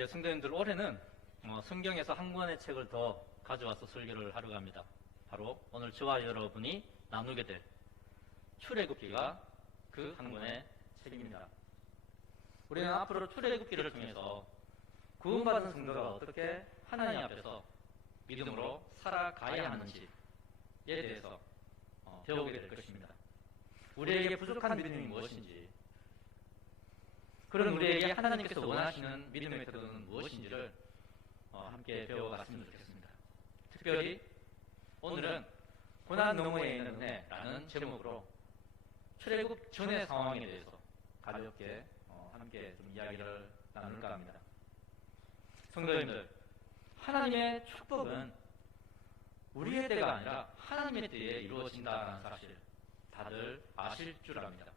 예, 성도님들 올해는 성경에서 한 권의 책을 더 가져와서 설교를 하려고 합니다. 바로 오늘 저와 여러분이 나누게 될 출애굽기가 그 한 권의 책입니다. 우리는 앞으로 출애굽기를 통해서 구원받은 성도가 어떻게 하나님 앞에서 믿음으로 살아가야 하는지에 대해서 배우게 될 것입니다. 우리에게 부족한 믿음이 무엇인지, 그런 우리에게 하나님께서 원하시는 믿음의 태도는 무엇인지를 함께 배워갔으면 좋겠습니다. 특별히 오늘은 고난 너머에 있는 은혜라는 제목으로 출애굽 전의 상황에 대해서 가볍게 함께 좀 이야기를 나눌까 합니다. 성도님들, 하나님의 축복은 우리의 때가 아니라 하나님의 때에 이루어진다는 사실 다들 아실 줄 압니다.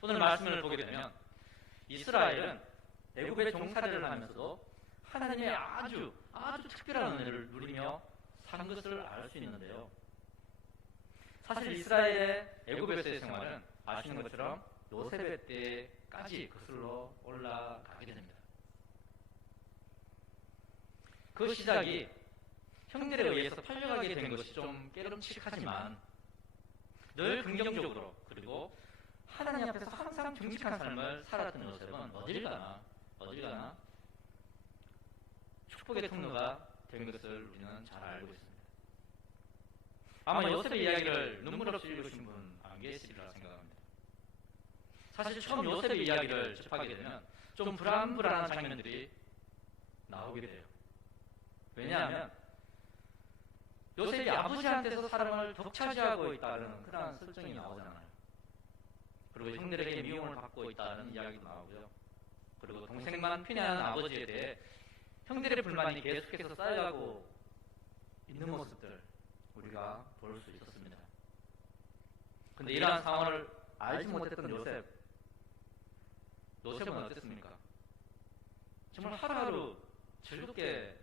오늘 말씀을 보게 되면 이스라엘은 애굽의 종살이를 하면서도 하나님의 아주 특별한 은혜를 누리며 산 것을 알 수 있는데요. 사실 이스라엘의 애굽에서의 생활은 아시는 것처럼 요셉의 때까지 거슬러 올라가게 됩니다. 그 시작이 형들에 의해서 팔려가게 된 것이 좀 깨름칙하지만 늘 긍정적으로, 그리고 하나님 앞에서 항상 정직한 삶을 살았던 요셉은 어딜 가나 축복의 통로가 된 것을 우리는 잘 알고 있습니다. 아마 요셉의 이야기를 눈물 없이 읽으신 분 안 계시리라 생각합니다. 사실 처음 요셉의 이야기를 접하게 되면 좀 불안한 장면들이 나오게 돼요. 왜냐하면 요셉이 아버지한테서 사람을 독차지하고 있다는 그런 설정이 나오잖아요. 그리고 형들에게 미움을 받고 있다는 이야기도 나오고요. 그리고 동생만 편애하는 아버지에 대해 형들의 불만이 계속해서 쌓여가고 있는 모습들 우리가 볼 수 있었습니다. 근데 이러한 상황을 알지 못했던 요셉은 어땠습니까? 정말 하루하루 즐겁게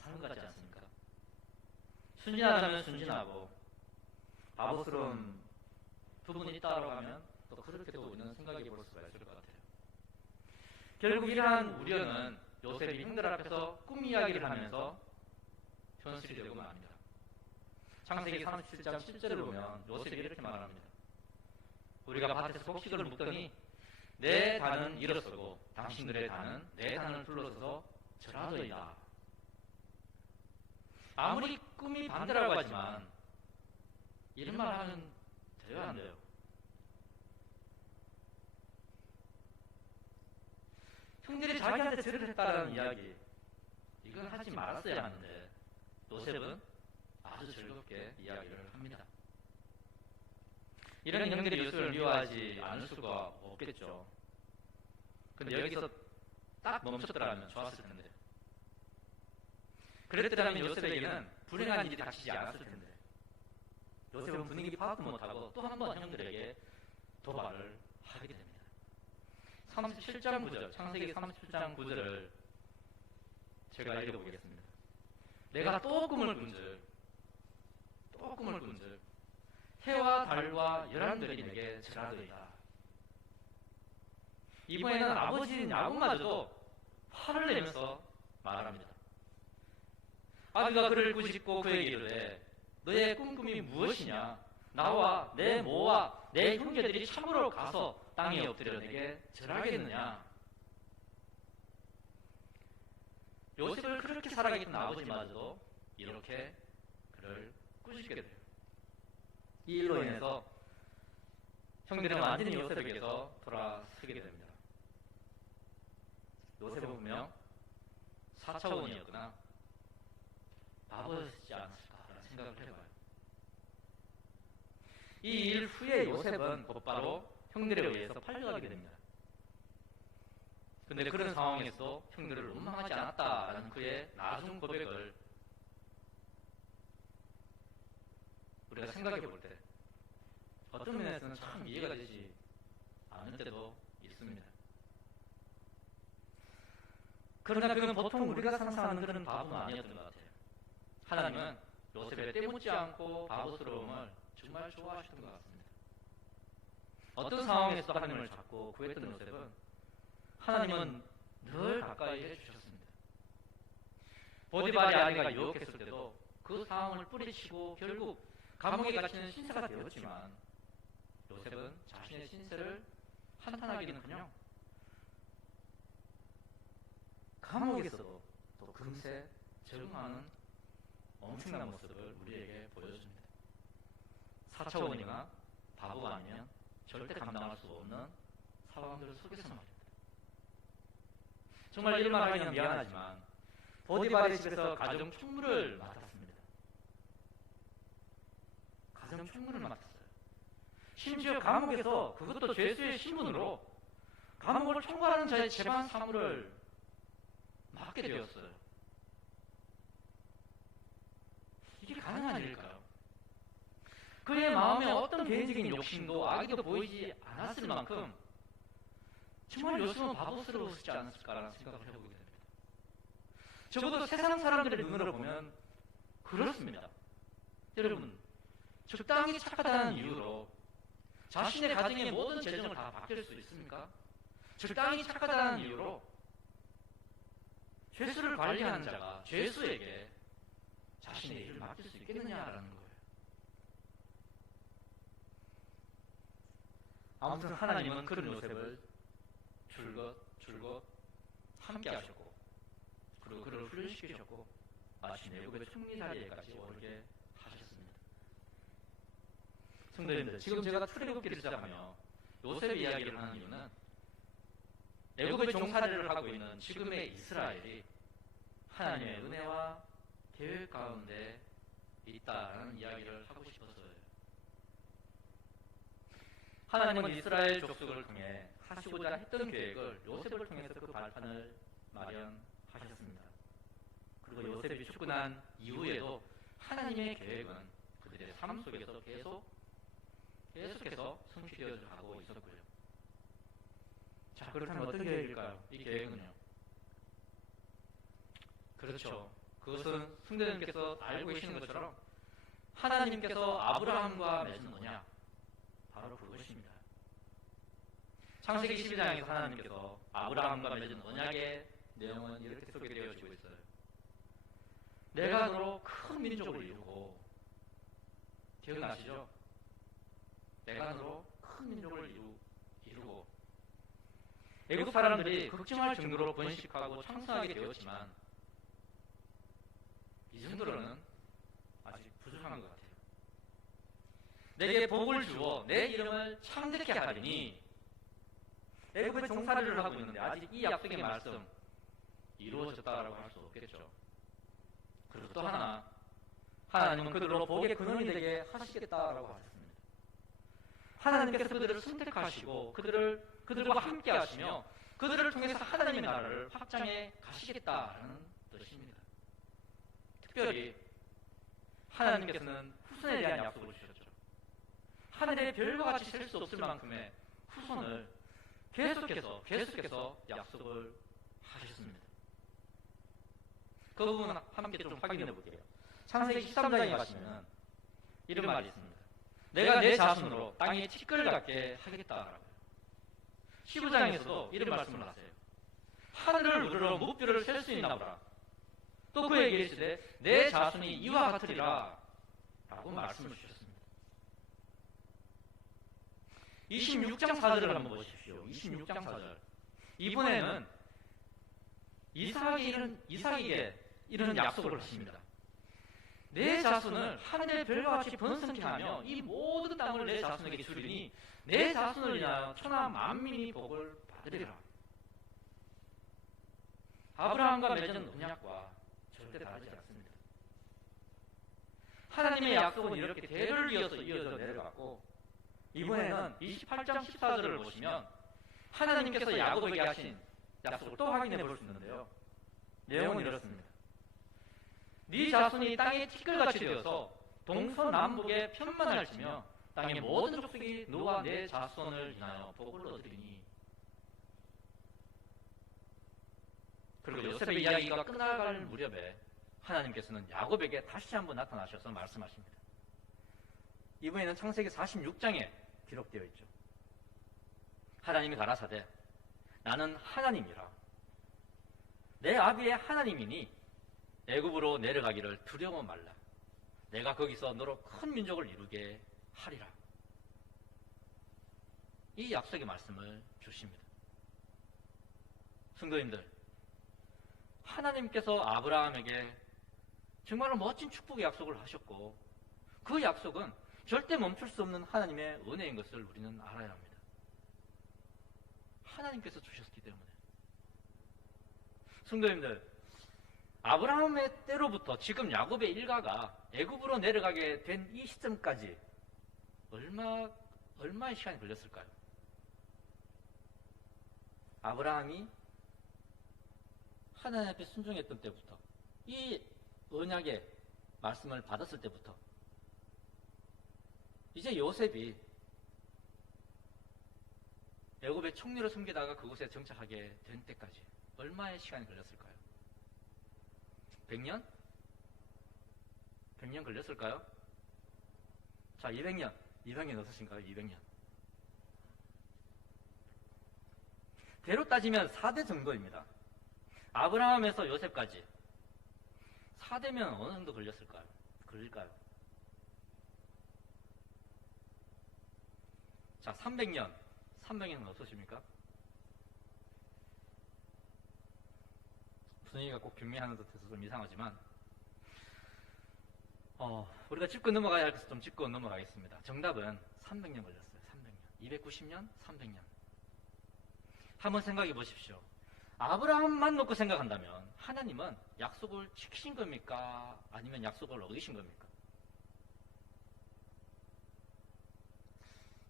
사는 것 같지 않습니까? 순진하다면 순진하고 바보스러운 부분이 있다고 하면 또 그렇게도 우리는 생각해 볼 수가 있을 것 같아요. 결국 이러한 우려는 요셉이 형들 앞에서 꿈 이야기를 하면서 현실이 되고 맙니다. 창세기 37장 7절을 보면 요셉이 이렇게 말합니다. 우리가 밭에서 곡식을 묵더니 내 단은 일어서고 당신들의 단은 내 단을 둘러서서 절하더이다. 아무리 꿈이 반대라고 하지만 이런 말 하면 돼요, 안 돼요? 형들이 자기한테 절을 했다는 이야기, 이건 하지 말았어야 하는데 요셉은 아주 즐겁게 이야기를 합니다. 이런 형들이 요셉을 미워하지 않을 수가 없겠죠. 근데 여기서 딱 멈췄더라면 좋았을 텐데, 그랬더라면 요셉에게는 불행한 일이 닥치지 않았을 텐데, 요셉은 분위기 파악도 못하고 또 한 번 형들에게 도발을 하게 됩니다. 37장 9절, 창세기 37장 9절을 제가 읽어보겠습니다. 내가 또 꿈을 꾼즉 해와 달과 열한별이 내게 절하더이다. 이번에는 아버지인 야곱마저도 화를 내면서 말합니다. 아비가 그를 꾸짖고 그에게 이르되 너의 꿈이 무엇이냐? 나와 내 모와 내 형제들이 참으로 가서 땅에 엎드려 내게 절하겠느냐? 요셉을 그렇게 사랑했던 아버지마저도 이렇게 그를 꾸짖게 돼요. 이 일로 인해서 형들은 완전히 요셉에게서 돌아서게 됩니다. 요셉을 보며 4차원이었구나, 바보였지 않았을까라는 생각을 해봐요. 이 일 후에 요셉은 곧바로 형들에 의해서 팔려가게 됩니다. 그런데 그런 상황에서 형들을 원망하지 않았다라는 그의 나중 고백을 우리가 생각해 볼 때 어떤 면에서는 참 이해가 되지 않을 때도 있습니다. 그러나 그는 보통 우리가 상상하는 그런 바보는 아니었던 것 같아요. 하나님은 요셉의 때묻지 않고 바보스러움을 정말 좋아하셨던 것 같습니다. 어떤 상황에서도 하나님을 찾고 구했던 요셉은 하나님은 늘 가까이 해주셨습니다. 보디발의 아내가 유혹했을 때도 그 상황을 뿌리치고 결국 감옥에 갇히는 신세가 되었지만 요셉은 자신의 신세를 한탄하기는커녕 감옥에서도 또 금세 적응하는 엄청난 모습을 우리에게 보여줍니다. 사차원이가 바보가 아니면 절대 감당할 수 없는 상황들 속에서 말입니다. 정말 이런 말 하기는 미안하지만 보디발의 집에서 가정 총무를 맡았습니다. 가정 총무를 맡았어요. 심지어 감옥에서 그것도 죄수의 신분으로 감옥을 총괄하는 자의 재반 사무를 맡게 되었어요. 이게 가능한 일일까요? 그의 마음에 어떤 개인적인 욕심도 악의도 보이지 않았을 만큼 정말 요즘은 바보스러웠지 않았을까라는 생각을 해보게 됩니다. 적어도 세상 사람들의 눈으로 보면 그렇습니다. 여러분, 적당히 착하다는 이유로 자신의 가정의 모든 재정을 다 바뀔 수 있습니까? 적당히 착하다는 이유로 죄수를 관리하는 자가 죄수에게 자신의 일을 맡길 수 있겠느냐라는 거예요. 아무튼 하나님은 그런 요셉을 줄곧 함께 하셨고 그리고 그를 훈련시키셨고 마침 애굽의 총리 자리에까지 오르게 하셨습니다. 성도님들, 지금 제가 출애굽기를 시작하며 요셉의 이야기를 하는 이유는 애굽의 종살이를 하고 있는 지금의 이스라엘이 하나님의 은혜와 계획 가운데 있다라는 이야기를 하고 싶어서요. 하나님은 이스라엘 족속을 통해 하시고자 했던 계획을 요셉을 통해서 그 발판을 마련하셨습니다. 그리고 요셉이 죽고 난 이후에도 하나님의 계획은 그들의 삶 속에서 계속해서 성취되어 가고 있었고요. 자, 그렇다면 어떤 계획일까요? 이 계획은요. 그렇죠. 그것은 성도님께서 알고 계시는 것처럼 하나님께서 아브라함과 맺은 언약, 바로 그것입니다. 창세기 12장에서 하나님께서 아브라함과 맺은 언약의 내용은 이렇게 소개되어지고 있어요. 내가 너로 큰 민족을 이루고, 기억나시죠? 내가 너로 큰 민족을 이루고 애국 사람들이 걱정할 정도로 번식하고 창성하게 되었지만 이 정도로는 아직 부족한 것 같아요. 내게 복을 주어 내 이름을 창대케 하리니, 애굽의 종살이를 하고 있는데 아직 이 약속의 말씀 이루어졌다라고 할 수 없겠죠. 그리고 또 하나, 하나님은 그들로 복의 근원이 되게 하시겠다라고 하셨습니다. 하나님께서 그들을 선택하시고 그들과 함께 하시며 그들을 통해서 하나님의 나라를 확장해 가시겠다는 뜻입니다. 특별히 하나님께서는 후손에 대한 약속을 주셨죠. 하늘의 별과 같이 셀 수 없을 만큼의 후손을 계속해서 약속을 하셨습니다. 그 부분 함께 좀 확인해 볼게요. 창세기 13장에 가시면 이런 말이 있습니다. 내가 내 자손으로 땅에 티끌을 갖게 하겠다라고요. 15장에서도 이런 말씀을 하세요. 하늘을 우러러 무뼈를 셀 수 있나 보라. 또 그에게 이르시되 내 자손이 이와 같으리라 라고 말씀을 주셨습니다. 26장 4절을 한번 보십시오. 26장 4절. 이번에는 이삭에게 이런 약속을 하십니다. 내 자손을 하늘의 별과 같이 번성케 하며 이 모든 땅을 내 자손에게 주리니 내 자손을 인하여 천하 만민이 복을 받으리라. 아브라함과 맺은 언약과 절대 다르지 않습니다. 하나님의 약속은 이렇게 대를 이어서 내려갔고, 이번에는 28장 14절을 보시면 하나님께서 야곱에게 하신 약속을 또 확인해 볼 수 있는데요. 내용은 이렇습니다. 네 자손이 땅의 티끌같이 되어서 동서남북에 편만할지며 땅의 모든 족속이 너와 내 자손을 인하여 복을 얻으리니. 그리고 요셉의 이야기가 끝나갈 무렵에 하나님께서는 야곱에게 다시 한번 나타나셔서 말씀하십니다. 이번에는 창세기 46장에 기록되어 있죠. 하나님이 가라사대 나는 하나님이라. 내 아비의 하나님이니 애굽으로 내려가기를 두려워 말라. 내가 거기서 너로 큰 민족을 이루게 하리라. 이 약속의 말씀을 주십니다. 성도님들, 하나님께서 아브라함에게 정말로 멋진 축복의 약속을 하셨고 그 약속은 절대 멈출 수 없는 하나님의 은혜인 것을 우리는 알아야 합니다. 하나님께서 주셨기 때문에. 성도님들, 아브라함의 때로부터 지금 야곱의 일가가 애굽으로 내려가게 된 이 시점까지 얼마의 시간이 걸렸을까요? 아브라함이 하나님 앞에 순종했던 때부터, 이 언약의 말씀을 받았을 때부터, 이제 요셉이 애굽의 총리로 섬기다가 그곳에 정착하게 된 때까지 얼마의 시간이 걸렸을까요? 100년? 100년 걸렸을까요? 자, 200년. 200년 어떠신가요? 200년. 대로 따지면 4대 정도입니다. 아브라함에서 요셉까지 4대면 어느 정도 걸렸을까요? 걸릴까요? 자, 300년. 300년은 어떠십니까? 분위기가 꼭 경미하는 듯해서 좀 이상하지만 우리가 짚고 넘어가야 할 것을 좀 짚고 넘어가겠습니다. 정답은 300년 걸렸어요. 300년. 290년, 300년. 한번 생각해 보십시오. 아브라함만 놓고 생각한다면 하나님은 약속을 지키신 겁니까? 아니면 약속을 어기신 겁니까?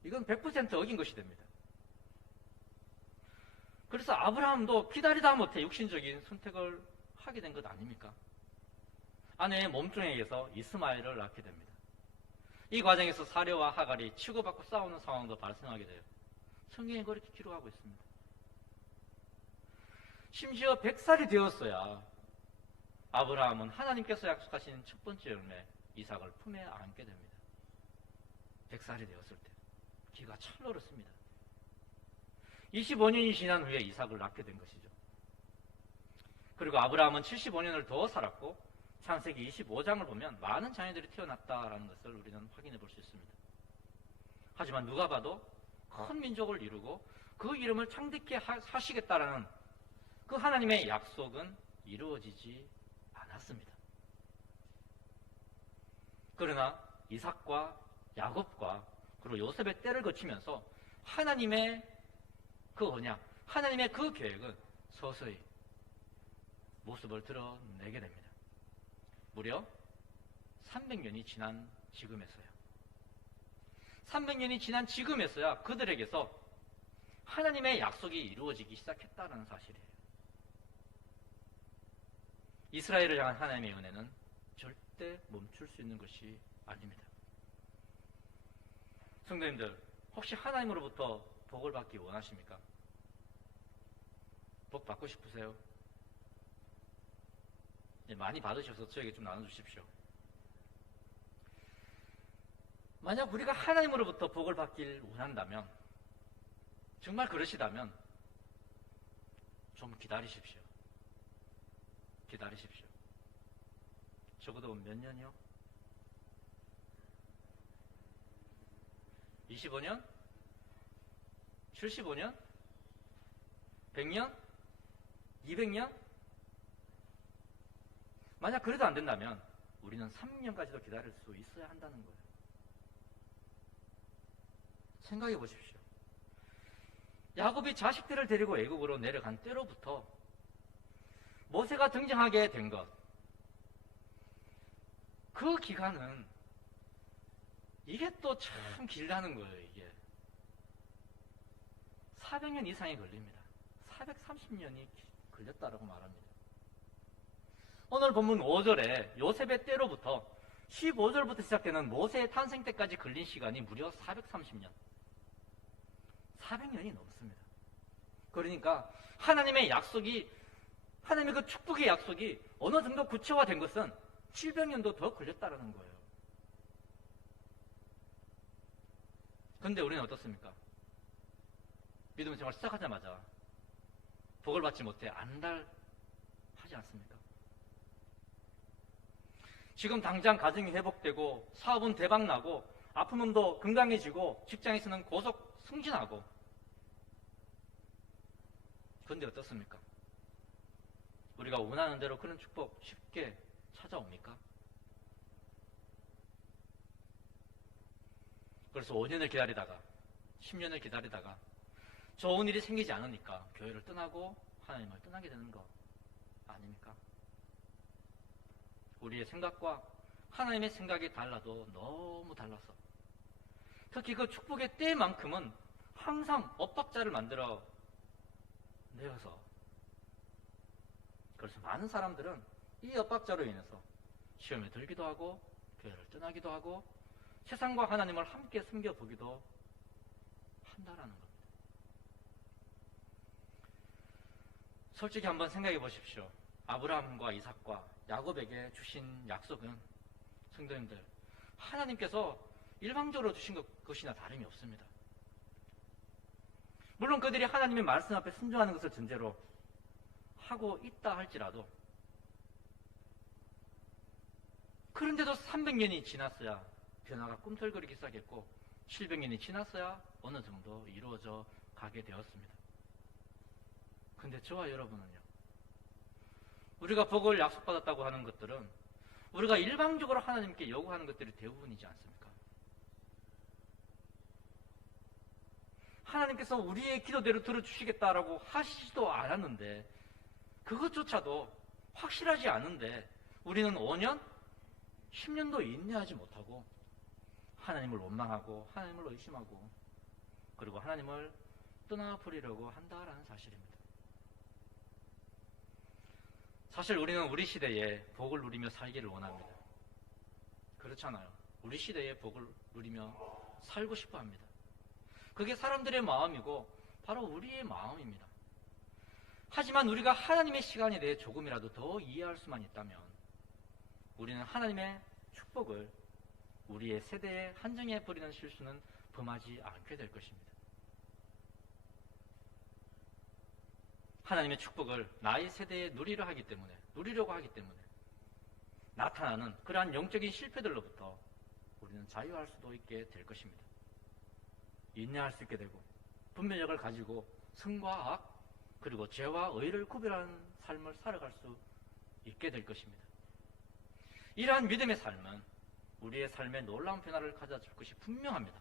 이건 100% 어긴 것이 됩니다. 그래서 아브라함도 기다리다 못해 육신적인 선택을 하게 된 것 아닙니까? 아내의 몸종에 의해서 이스마엘을 낳게 됩니다. 이 과정에서 사례와 하갈이 치고받고 싸우는 상황도 발생하게 돼요. 성경에 그렇게 기록하고 있습니다. 심지어 100살이 되었어야 아브라함은 하나님께서 약속하신 첫 번째 열매 이삭을 품에 안게 됩니다. 100살이 되었을 때 기가 찰얼었습니다. 25년이 지난 후에 이삭을 낳게 된 것이죠. 그리고 아브라함은 75년을 더 살았고 창세기 25장을 보면 많은 자녀들이 태어났다라는 것을 우리는 확인해 볼 수 있습니다. 하지만 누가 봐도 큰 민족을 이루고 그 이름을 창대케 하시겠다라는 그 하나님의 약속은 이루어지지 않았습니다. 그러나 이삭과 야곱과 그리고 요셉의 때를 거치면서 하나님의 그 언약, 하나님의 그 계획은 서서히 모습을 드러내게 됩니다. 무려 300년이 지난 지금에서야. 300년이 지난 지금에서야 그들에게서 하나님의 약속이 이루어지기 시작했다는 사실이에요. 이스라엘을 향한 하나님의 은혜는 절대 멈출 수 있는 것이 아닙니다. 성도님들, 혹시 하나님으로부터 복을 받기 원하십니까? 복 받고 싶으세요? 많이 받으셔서 저에게 좀 나눠주십시오. 만약 우리가 하나님으로부터 복을 받길 원한다면, 정말 그러시다면 좀 기다리십시오. 기다리십시오. 적어도 몇 년이요? 25년? 75년? 100년? 200년? 만약 그래도 안 된다면 우리는 3년까지도 기다릴 수 있어야 한다는 거예요. 생각해 보십시오. 야곱이 자식들을 데리고 애국으로 내려간 때로부터 모세가 등장하게 된 것, 그 기간은 이게 또 참 길다는 거예요. 이게 400년 이상이 걸립니다. 430년이 걸렸다라고 말합니다. 오늘 본문 5절에 요셉의 때로부터 15절부터 시작되는 모세의 탄생 때까지 걸린 시간이 무려 430년. 400년이 넘습니다. 그러니까 하나님의 약속이, 하나님의 그 축복의 약속이 어느 정도 구체화된 것은 700년도 더 걸렸다는 거예요. 그런데 우리는 어떻습니까? 믿음 생활 시작하자마자 복을 받지 못해 안달하지 않습니까? 지금 당장 가정이 회복되고 사업은 대박나고 아픈 몸도 건강해지고 직장에서는 고속 승진하고, 그런데 어떻습니까? 우리가 원하는 대로 그런 축복 쉽게 찾아옵니까? 그래서 5년을 기다리다가 10년을 기다리다가 좋은 일이 생기지 않으니까 교회를 떠나고 하나님을 떠나게 되는 거 아닙니까? 우리의 생각과 하나님의 생각이 달라도 너무 달라서, 특히 그 축복의 때만큼은 항상 엇박자를 만들어 내어서, 그래서 많은 사람들은 이 엇박자로 인해서 시험에 들기도 하고 교회를 떠나기도 하고 세상과 하나님을 함께 섬겨보기도 한다라는 겁니다. 솔직히 한번 생각해 보십시오. 아브라함과 이삭과 야곱에게 주신 약속은, 성도님들, 하나님께서 일방적으로 주신 것이나 다름이 없습니다. 물론 그들이 하나님의 말씀 앞에 순종하는 것을 전제로 하고 있다 할지라도, 그런데도 300년이 지났어야 변화가 꿈틀거리기 시작했고 700년이 지났어야 어느 정도 이루어져 가게 되었습니다. 근데 저와 여러분은요, 우리가 복을 약속받았다고 하는 것들은 우리가 일방적으로 하나님께 요구하는 것들이 대부분이지 않습니까? 하나님께서 우리의 기도대로 들어주시겠다라고 하시지도 않았는데, 그것조차도 확실하지 않은데 우리는 5년, 10년도 인내하지 못하고 하나님을 원망하고 하나님을 의심하고 그리고 하나님을 떠나버리려고 한다라는 사실입니다. 사실 우리는 우리 시대에 복을 누리며 살기를 원합니다. 그렇잖아요. 우리 시대에 복을 누리며 살고 싶어 합니다. 그게 사람들의 마음이고 바로 우리의 마음입니다. 하지만 우리가 하나님의 시간에 대해 조금이라도 더 이해할 수만 있다면 우리는 하나님의 축복을 우리의 세대에 한정해 버리는 실수는 범하지 않게 될 것입니다. 하나님의 축복을 나의 세대에 누리려고 하기 때문에 나타나는 그러한 영적인 실패들로부터 우리는 자유할 수도 있게 될 것입니다. 인내할 수 있게 되고 분별력을 가지고 선과 악 그리고 죄와 의를 구별하는 삶을 살아갈 수 있게 될 것입니다. 이러한 믿음의 삶은 우리의 삶에 놀라운 변화를 가져줄 것이 분명합니다.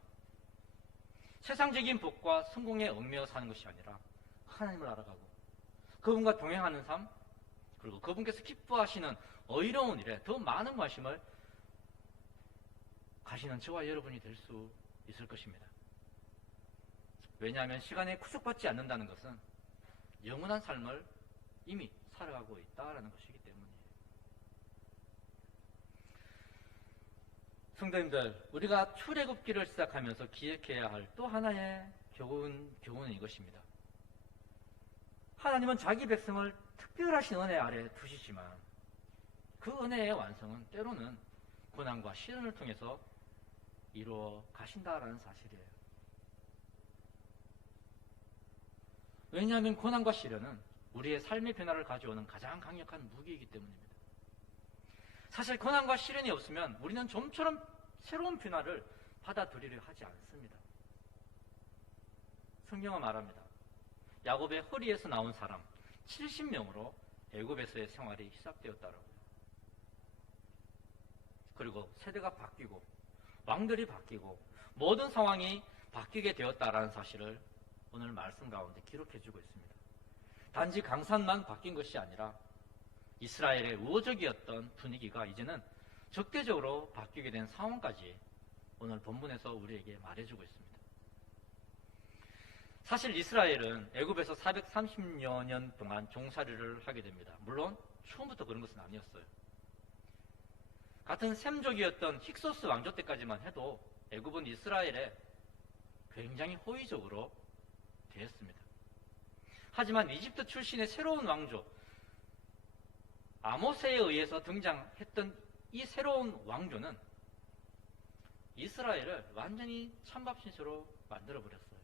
세상적인 복과 성공에 얽매여 사는 것이 아니라 하나님을 알아가고 그분과 동행하는 삶, 그리고 그분께서 기뻐하시는 의로운 일에 더 많은 관심을 가시는 저와 여러분이 될 수 있을 것입니다. 왜냐하면 시간에 구속받지 않는다는 것은 영원한 삶을 이미 살아가고 있다는 것이기 때문이에요. 성도님들, 우리가 출애굽기를 시작하면서 기억해야 할 또 하나의 교훈은 이것입니다. 하나님은 자기 백성을 특별하신 은혜 아래 두시지만 그 은혜의 완성은 때로는 고난과 시련을 통해서 이루어 가신다라는 사실이에요. 왜냐하면 고난과 시련은 우리의 삶의 변화를 가져오는 가장 강력한 무기이기 때문입니다. 사실 고난과 시련이 없으면 우리는 좀처럼 새로운 변화를 받아들이려 하지 않습니다. 성경은 말합니다. 야곱의 허리에서 나온 사람 70명으로 애굽에서의 생활이 시작되었다라고요. 그리고 세대가 바뀌고 왕들이 바뀌고 모든 상황이 바뀌게 되었다라는 사실을 오늘 말씀 가운데 기록해주고 있습니다. 단지 강산만 바뀐 것이 아니라 이스라엘의 우호적이었던 분위기가 이제는 적대적으로 바뀌게 된 상황까지 오늘 본문에서 우리에게 말해주고 있습니다. 사실 이스라엘은 애굽에서 430여 년 동안 종살이를 하게 됩니다. 물론 처음부터 그런 것은 아니었어요. 같은 셈족이었던 힉소스 왕조 때까지만 해도 애굽은 이스라엘에 굉장히 호의적으로 대했습니다. 하지만 이집트 출신의 새로운 왕조 아모스에 의해서 등장했던 이 새로운 왕조는 이스라엘을 완전히 찬밥신수로 만들어버렸어요.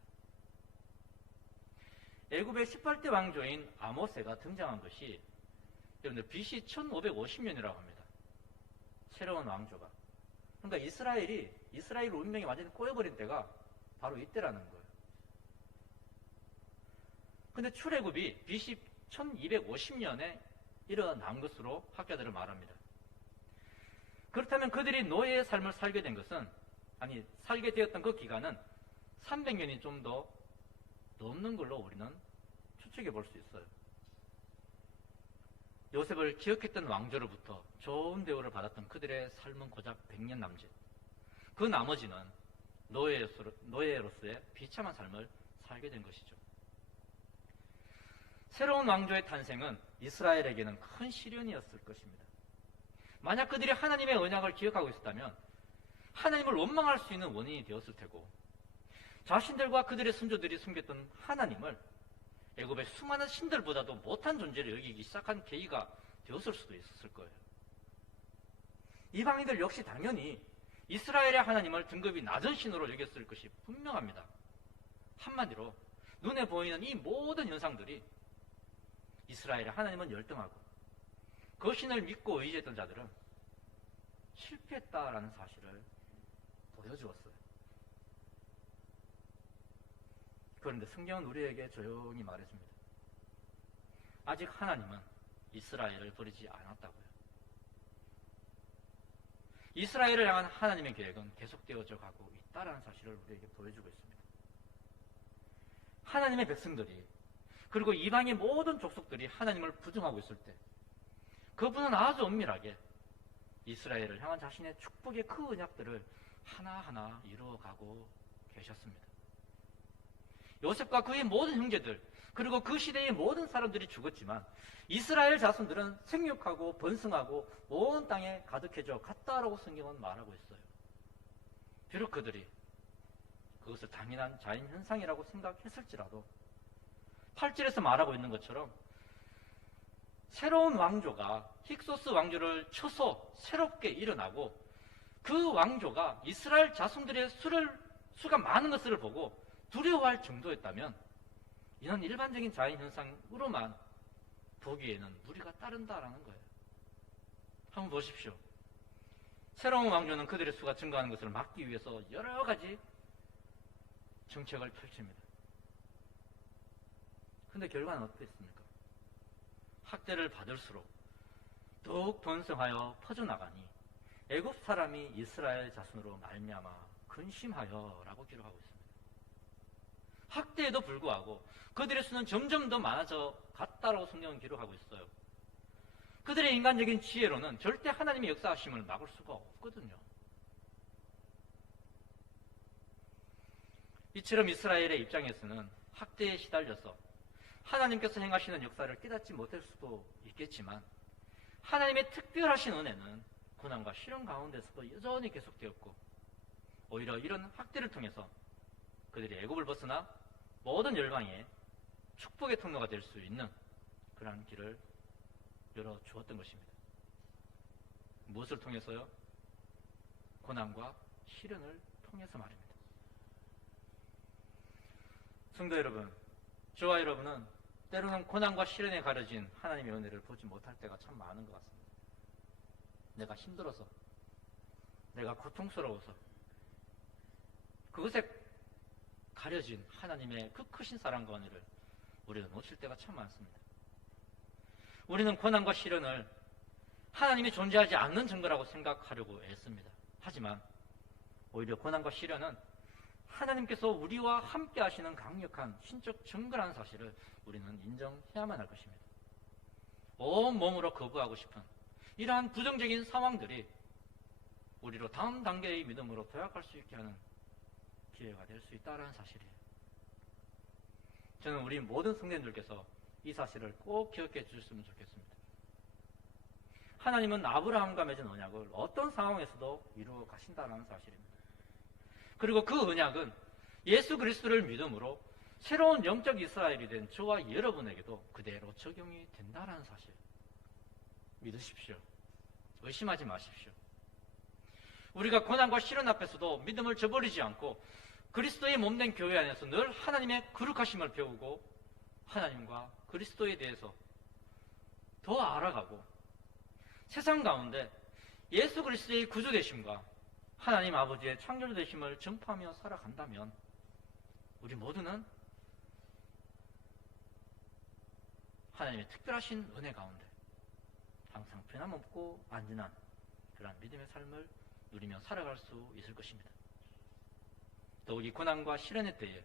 애굽의 18대 왕조인 아모세가 등장한 것이 여러분들 BC 1550년이라고 합니다. 새로운 왕조가. 그러니까 이스라엘 운명이 완전히 꼬여버린 때가 바로 이때라는 거예요. 근데 출애굽이 BC 1250년에 일어난 것으로 학자들은 말합니다. 그렇다면 그들이 노예의 삶을 살게 되었던 그 기간은 300년이 좀 더 넘는 걸로 우리는 추측해 볼 수 있어요. 요셉을 기억했던 왕조로부터 좋은 대우를 받았던 그들의 삶은 고작 100년 남짓. 그 나머지는 노예로서의 비참한 삶을 살게 된 것이죠. 새로운 왕조의 탄생은 이스라엘에게는 큰 시련이었을 것입니다. 만약 그들이 하나님의 언약을 기억하고 있었다면 하나님을 원망할 수 있는 원인이 되었을 테고, 자신들과 그들의 선조들이 숨겼던 하나님을 애굽의 수많은 신들보다도 못한 존재를 여기기 시작한 계기가 되었을 수도 있었을 거예요. 이방인들 역시 당연히 이스라엘의 하나님을 등급이 낮은 신으로 여겼을 것이 분명합니다. 한마디로 눈에 보이는 이 모든 현상들이 이스라엘의 하나님은 열등하고 그 신을 믿고 의지했던 자들은 실패했다라는 사실을 보여주었어요. 그런데 성경은 우리에게 조용히 말해줍니다. 아직 하나님은 이스라엘을 버리지 않았다고요. 이스라엘을 향한 하나님의 계획은 계속되어져 가고 있다는 사실을 우리에게 보여주고 있습니다. 하나님의 백성들이, 그리고 이방의 모든 족속들이 하나님을 부정하고 있을 때 그분은 아주 엄밀하게 이스라엘을 향한 자신의 축복의 그 언약들을 하나하나 이루어가고 계셨습니다. 요셉과 그의 모든 형제들, 그리고 그 시대의 모든 사람들이 죽었지만 이스라엘 자손들은 생육하고 번성하고 온 땅에 가득해져 갔다라고 성경은 말하고 있어요. 비록 그들이 그것을 당연한 자연 현상이라고 생각했을지라도 8절에서 말하고 있는 것처럼 새로운 왕조가 힉소스 왕조를 쳐서 새롭게 일어나고, 그 왕조가 이스라엘 자손들의 수가 많은 것을 보고 두려워할 정도였다면 이는 일반적인 자연 현상으로만 보기에는 무리가 따른다라는 거예요. 한번 보십시오. 새로운 왕조는 그들의 수가 증가하는 것을 막기 위해서 여러 가지 정책을 펼칩니다. 근데 결과는 어떻겠습니까? 학대를 받을수록 더욱 번성하여 퍼져나가니 애굽 사람이 이스라엘 자손으로 말미암아 근심하여라고 기록하고 있습니다. 학대에도 불구하고 그들의 수는 점점 더 많아져 갔다라고 성경은 기록하고 있어요. 그들의 인간적인 지혜로는 절대 하나님의 역사하심을 막을 수가 없거든요. 이처럼 이스라엘의 입장에서는 학대에 시달려서 하나님께서 행하시는 역사를 깨닫지 못할 수도 있겠지만, 하나님의 특별하신 은혜는 고난과 시련 가운데서도 여전히 계속되었고, 오히려 이런 학대를 통해서 그들이 애굽을 벗어나 모든 열방에 축복의 통로가 될 수 있는 그러한 길을 열어주었던 것입니다. 무엇을 통해서요? 고난과 시련을 통해서 말입니다. 성도 여러분, 저와 여러분은 때로는 고난과 시련에 가려진 하나님의 은혜를 보지 못할 때가 참 많은 것 같습니다. 내가 힘들어서, 내가 고통스러워서 그것에 가려진 하나님의 그 크신 사랑과 은혜를 우리가 놓칠 때가 참 많습니다. 우리는 고난과 시련을 하나님이 존재하지 않는 증거라고 생각하려고 애씁니다. 하지만 오히려 고난과 시련은 하나님께서 우리와 함께 하시는 강력한 신적 증거라는 사실을 우리는 인정해야만 할 것입니다. 온 몸으로 거부하고 싶은 이러한 부정적인 상황들이 우리로 다음 단계의 믿음으로 도약할 수 있게 하는 기회가 될 수 있다는 사실이에요. 저는 우리 모든 성도님들께서 이 사실을 꼭 기억해 주셨으면 좋겠습니다. 하나님은 아브라함과 맺은 언약을 어떤 상황에서도 이루어 가신다는 사실입니다. 그리고 그 언약은 예수 그리스도를 믿음으로 새로운 영적 이스라엘이 된 저와 여러분에게도 그대로 적용이 된다는 사실 믿으십시오. 의심하지 마십시오. 우리가 고난과 시련 앞에서도 믿음을 저버리지 않고 그리스도의 몸된 교회 안에서 늘 하나님의 거룩하심을 배우고 하나님과 그리스도에 대해서 더 알아가고 세상 가운데 예수 그리스도의 구주되심과 하나님 아버지의 창조주되심을 전파하며 살아간다면 우리 모두는 하나님의 특별하신 은혜 가운데 항상 변함없고 안전한 그러한 믿음의 삶을 누리며 살아갈 수 있을 것입니다. 더욱이 고난과 시련의 때에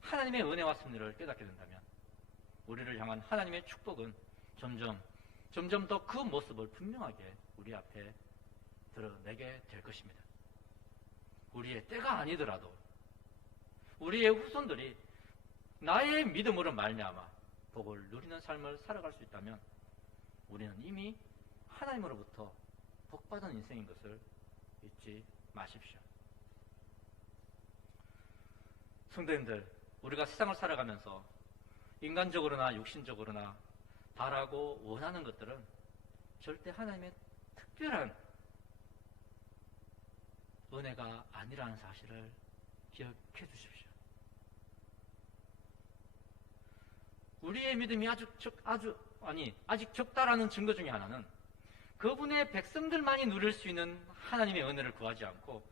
하나님의 은혜와 섭리를 깨닫게 된다면 우리를 향한 하나님의 축복은 점점 더 그 모습을 분명하게 우리 앞에 드러내게 될 것입니다. 우리의 때가 아니더라도 우리의 후손들이 나의 믿음으로 말미암아 복을 누리는 삶을 살아갈 수 있다면 우리는 이미 하나님으로부터 복받은 인생인 것을 잊지 마십시오. 성도님들, 우리가 세상을 살아가면서 인간적으로나 육신적으로나 바라고 원하는 것들은 절대 하나님의 특별한 은혜가 아니라는 사실을 기억해 주십시오. 우리의 믿음이 아직 적다라는 증거 중에 하나는 그분의 백성들만이 누릴 수 있는 하나님의 은혜를 구하지 않고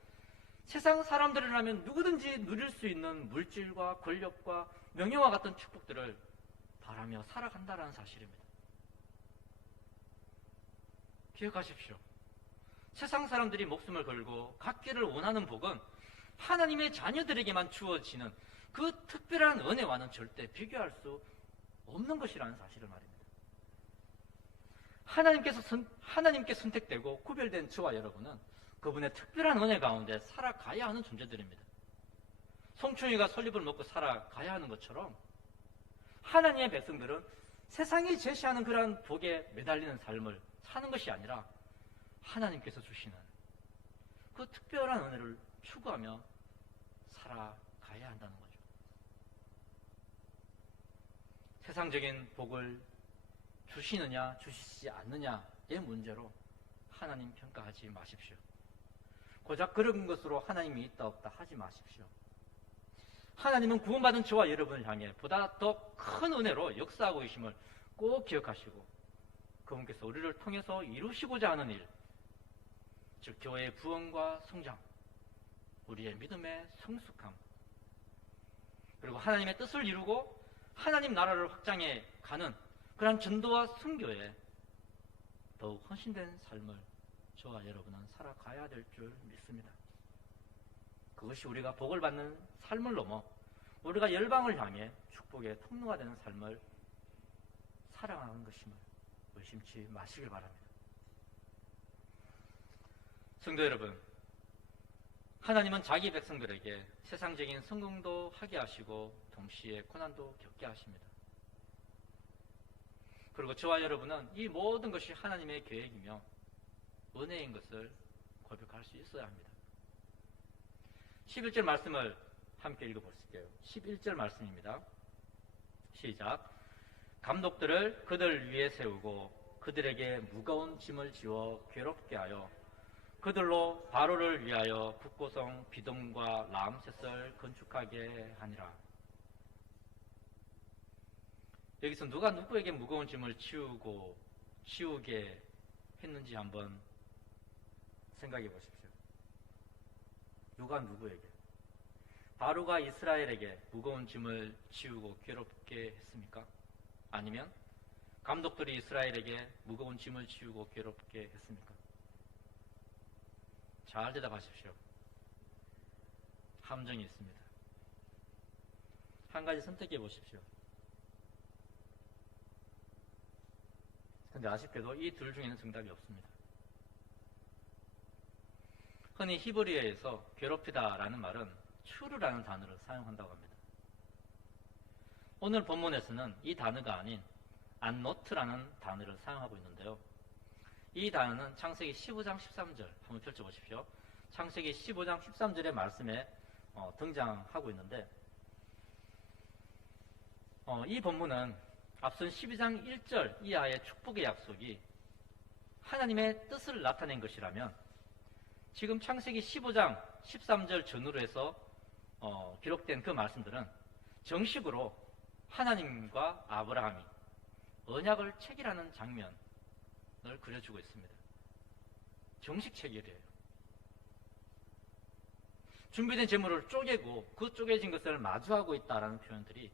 세상 사람들이라면 누구든지 누릴 수 있는 물질과 권력과 명예와 같은 축복들을 바라며 살아간다는 사실입니다. 기억하십시오. 세상 사람들이 목숨을 걸고 갖기를 원하는 복은 하나님의 자녀들에게만 주어지는 그 특별한 은혜와는 절대 비교할 수 없는 것이라는 사실을 말입니다. 하나님께 선택되고 구별된 저와 여러분은 그분의 특별한 은혜 가운데 살아가야 하는 존재들입니다. 송충이가 솔잎을 먹고 살아가야 하는 것처럼 하나님의 백성들은 세상이 제시하는 그러한 복에 매달리는 삶을 사는 것이 아니라 하나님께서 주시는 그 특별한 은혜를 추구하며 살아가야 한다는 거죠. 세상적인 복을 주시느냐 주시지 않느냐의 문제로 하나님 평가하지 마십시오. 고작 그런 것으로 하나님이 있다 없다 하지 마십시오. 하나님은 구원받은 저와 여러분을 향해 보다 더 큰 은혜로 역사하고 계심을 꼭 기억하시고 그분께서 우리를 통해서 이루시고자 하는 일, 즉 교회의 부흥과 성장, 우리의 믿음의 성숙함, 그리고 하나님의 뜻을 이루고 하나님 나라를 확장해 가는 그런 전도와 선교에 더욱 헌신된 삶을 저와 여러분은 살아가야 될 줄 믿습니다. 그것이 우리가 복을 받는 삶을 넘어 우리가 열방을 향해 축복의 통로가 되는 삶을 살아가는 것임을 의심치 마시길 바랍니다. 성도 여러분, 하나님은 자기 백성들에게 세상적인 성공도 하게 하시고 동시에 고난도 겪게 하십니다. 그리고 저와 여러분은 이 모든 것이 하나님의 계획이며 은혜인 것을 고백할 수 있어야 합니다. 11절 말씀을 함께 읽어볼게요. 11절 말씀입니다. 시작. 감독들을 그들 위에 세우고 그들에게 무거운 짐을 지워 괴롭게 하여 그들로 바로를 위하여 북고성 비돔과 라암셋을 건축하게 하니라. 여기서 누가 누구에게 무거운 짐을 치우게 했는지 한번 생각해 보십시오. 누가 누구에게? 바로가 이스라엘에게 무거운 짐을 지우고 괴롭게 했습니까? 아니면 감독들이 이스라엘에게 무거운 짐을 지우고 괴롭게 했습니까? 잘 대답하십시오. 함정이 있습니다. 한 가지 선택해 보십시오. 그런데 아쉽게도 이 둘 중에는 정답이 없습니다. 흔히 히브리어에서 괴롭히다라는 말은 추르라는 단어를 사용한다고 합니다. 오늘 본문에서는 이 단어가 아닌 안노트라는 단어를 사용하고 있는데요. 이 단어는 창세기 15장 13절 한번 펼쳐보십시오. 창세기 15장 13절의 말씀에 등장하고 있는데 이 본문은 앞선 12장 1절 이하의 축복의 약속이 하나님의 뜻을 나타낸 것이라면 지금 창세기 15장 13절 전후로 해서 기록된 그 말씀들은 정식으로 하나님과 아브라함이 언약을 체결하는 장면을 그려주고 있습니다. 정식 체결이에요. 준비된 제물을 쪼개고 그 쪼개진 것을 마주하고 있다라는 표현들이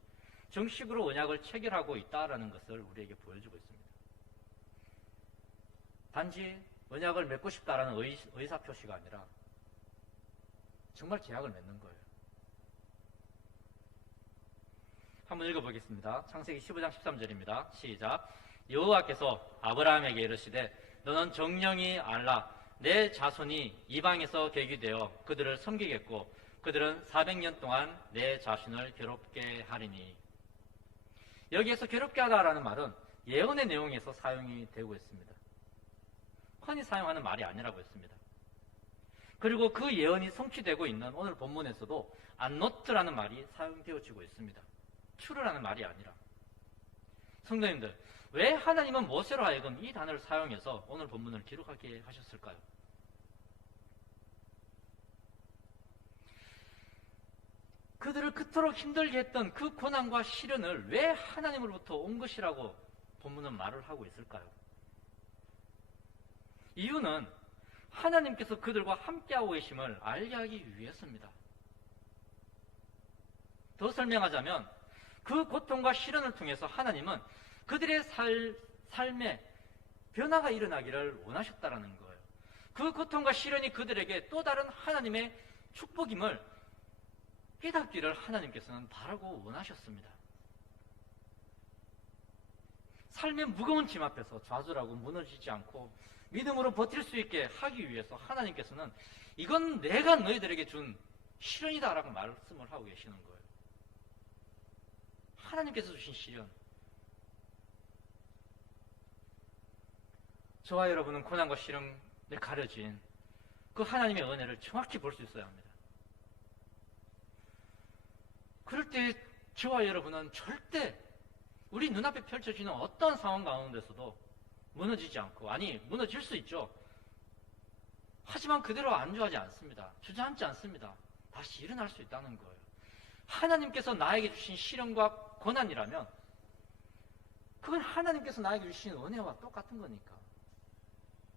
정식으로 언약을 체결하고 있다라는 것을 우리에게 보여주고 있습니다. 단지 언약을 맺고 싶다라는 의사표시가 아니라 정말 계약을 맺는 거예요. 한번 읽어보겠습니다. 창세기 15장 13절입니다. 시작. 여호와께서 아브라함에게 이르시되 너는 정령이 알라 내 자손이 이방에서 계기되어 그들을 섬기겠고 그들은 400년 동안 내 자신을 괴롭게 하리니. 여기에서 괴롭게 하다라는 말은 예언의 내용에서 사용이 되고 있습니다. 흔히 사용하는 말이 아니라고 했습니다. 그리고 그 예언이 성취되고 있는 오늘 본문에서도 안노트라는 말이 사용되어지고 있습니다. 추르라는 말이 아니라. 성도님들, 왜 하나님은 모세로 하여금 이 단어를 사용해서 오늘 본문을 기록하게 하셨을까요? 그들을 그토록 힘들게 했던 그 고난과 시련을 왜 하나님으로부터 온 것이라고 본문은 말을 하고 있을까요? 이유는 하나님께서 그들과 함께하고 계심을 알게 하기 위해서입니다. 더 설명하자면 그 고통과 시련을 통해서 하나님은 그들의 삶에 변화가 일어나기를 원하셨다는 거예요. 그 고통과 시련이 그들에게 또 다른 하나님의 축복임을 깨닫기를 하나님께서는 바라고 원하셨습니다. 삶의 무거운 짐 앞에서 좌절하고 무너지지 않고 믿음으로 버틸 수 있게 하기 위해서 하나님께서는 이건 내가 너희들에게 준 시련이다라고 말씀을 하고 계시는 거예요. 하나님께서 주신 시련. 저와 여러분은 고난과 시련에 가려진 그 하나님의 은혜를 정확히 볼 수 있어야 합니다. 그럴 때 저와 여러분은 절대 우리 눈앞에 펼쳐지는 어떤 상황 가운데서도 무너지지 않고, 아니 무너질 수 있죠. 하지만 그대로 안주하지 않습니다. 주저앉지 않습니다. 다시 일어날 수 있다는 거예요. 하나님께서 나에게 주신 시련과 고난이라면 그건 하나님께서 나에게 주신 은혜와 똑같은 거니까,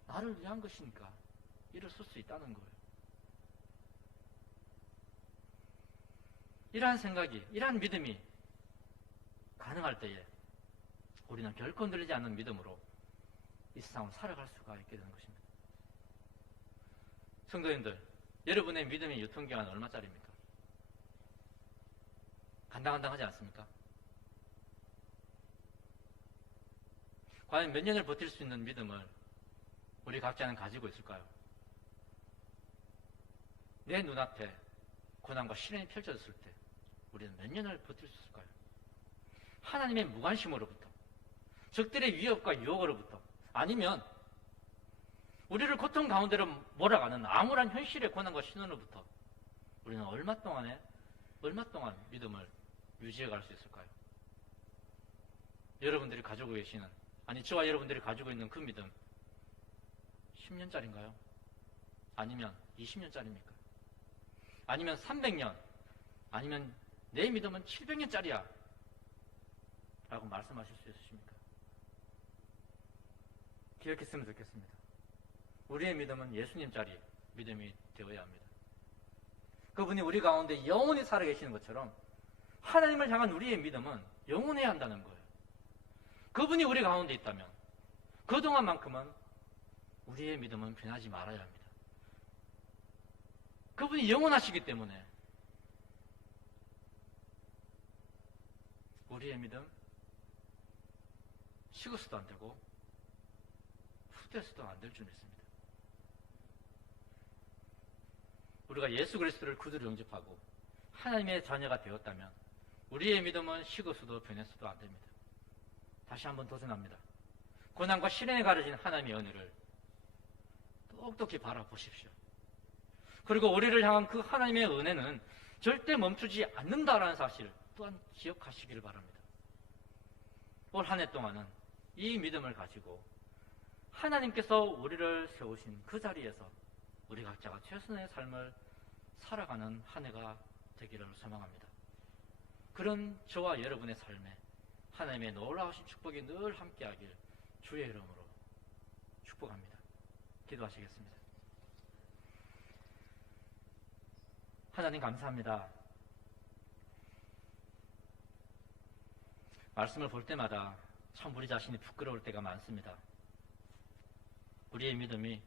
나를 위한 것이니까 일어설 수 있다는 거예요. 이러한 생각이, 이러한 믿음이 가능할 때에 우리는 결코 흔들리지 않는 믿음으로 이 세상을 살아갈 수가 있게 되는 것입니다. 성도님들, 여러분의 믿음의 유통기한은 얼마짜리입니까? 간당간당하지 않습니까? 과연 몇 년을 버틸 수 있는 믿음을 우리 각자는 가지고 있을까요? 내 눈앞에 고난과 시련이 펼쳐졌을 때 우리는 몇 년을 버틸 수 있을까요? 하나님의 무관심으로부터, 적들의 위협과 유혹으로부터, 아니면 우리를 고통 가운데로 몰아가는 암울한 현실의 고난과 시련으로부터 우리는 얼마 동안 믿음을 유지해 갈 수 있을까요? 여러분들이 가지고 계시는, 아니 저와 여러분들이 가지고 있는 그 믿음 10년짜리인가요? 아니면 20년짜리입니까? 아니면 300년? 아니면 내 믿음은 700년짜리야 라고 말씀하실 수 있으십니까? 기억했으면 좋겠습니다. 우리의 믿음은 예수님짜리 믿음이 되어야 합니다. 그분이 우리 가운데 영원히 살아계시는 것처럼 하나님을 향한 우리의 믿음은 영원해야 한다는 거예요. 그분이 우리 가운데 있다면 그동안만큼은 우리의 믿음은 변하지 말아야 합니다. 그분이 영원하시기 때문에 우리의 믿음 식어서도 안 되고 후퇴해서도 안 될 줄 믿습니다. 우리가 예수 그리스도를 구주로 영접하고 하나님의 자녀가 되었다면 우리의 믿음은 식어서도 변해서도 안 됩니다. 다시 한번 도전합니다. 고난과 시련에 가려진 하나님의 은혜를 똑똑히 바라보십시오. 그리고 우리를 향한 그 하나님의 은혜는 절대 멈추지 않는다라는 사실 또한 기억하시기를 바랍니다. 올 한 해 동안은 이 믿음을 가지고 하나님께서 우리를 세우신 그 자리에서 우리 각자가 최선의 삶을 살아가는 한 해가 되기를 소망합니다. 그런 저와 여러분의 삶에 하나님의 놀라우신 축복이 늘 함께하길 주의 이름으로 축복합니다. 기도하시겠습니다. 하나님 감사합니다. 말씀을 볼 때마다 참 우리 자신이 부끄러울 때가 많습니다. 우리의 믿음이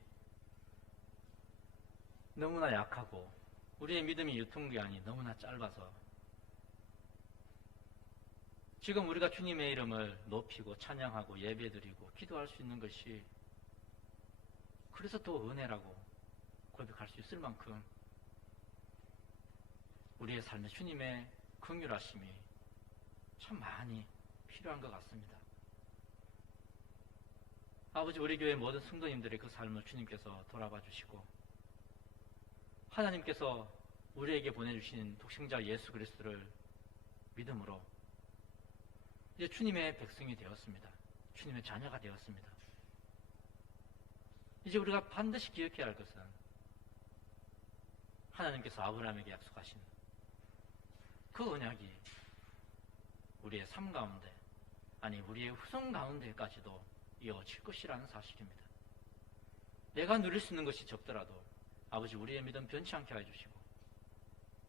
너무나 약하고 우리의 믿음이 유통기한이 너무나 짧아서 지금 우리가 주님의 이름을 높이고 찬양하고 예배드리고 기도할 수 있는 것이 그래서 또 은혜라고 고백할 수 있을 만큼 우리의 삶에 주님의 긍휼하심이 참 많이 필요한 것 같습니다. 아버지, 우리 교회 모든 성도님들의 그 삶을 주님께서 돌아봐 주시고 하나님께서 우리에게 보내주신 독생자 예수 그리스도를 믿음으로 이제 주님의 백성이 되었습니다. 주님의 자녀가 되었습니다. 이제 우리가 반드시 기억해야 할 것은 하나님께서 아브라함에게 약속하신 그 언약이 우리의 삶 가운데, 아니 우리의 후손 가운데까지도 이어질 것이라는 사실입니다. 내가 누릴 수 있는 것이 적더라도 아버지, 우리의 믿음 변치 않게 해주시고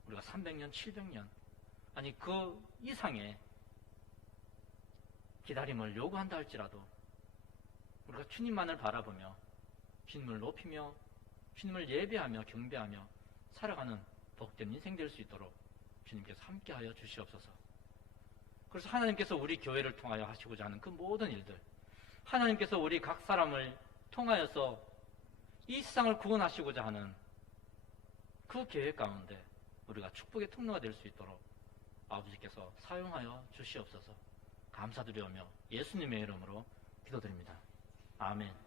우리가 300년, 700년, 아니 그 이상의 기다림을 요구한다 할지라도 우리가 주님만을 바라보며 주님을 높이며 주님을 예배하며 경배하며 살아가는 복된 인생 될 수 있도록 주님께서 함께하여 주시옵소서. 그래서 하나님께서 우리 교회를 통하여 하시고자 하는 그 모든 일들, 하나님께서 우리 각 사람을 통하여서 이 세상을 구원하시고자 하는 그 계획 가운데 우리가 축복의 통로가 될 수 있도록 아버지께서 사용하여 주시옵소서. 감사드리오며 예수님의 이름으로 기도드립니다. 아멘.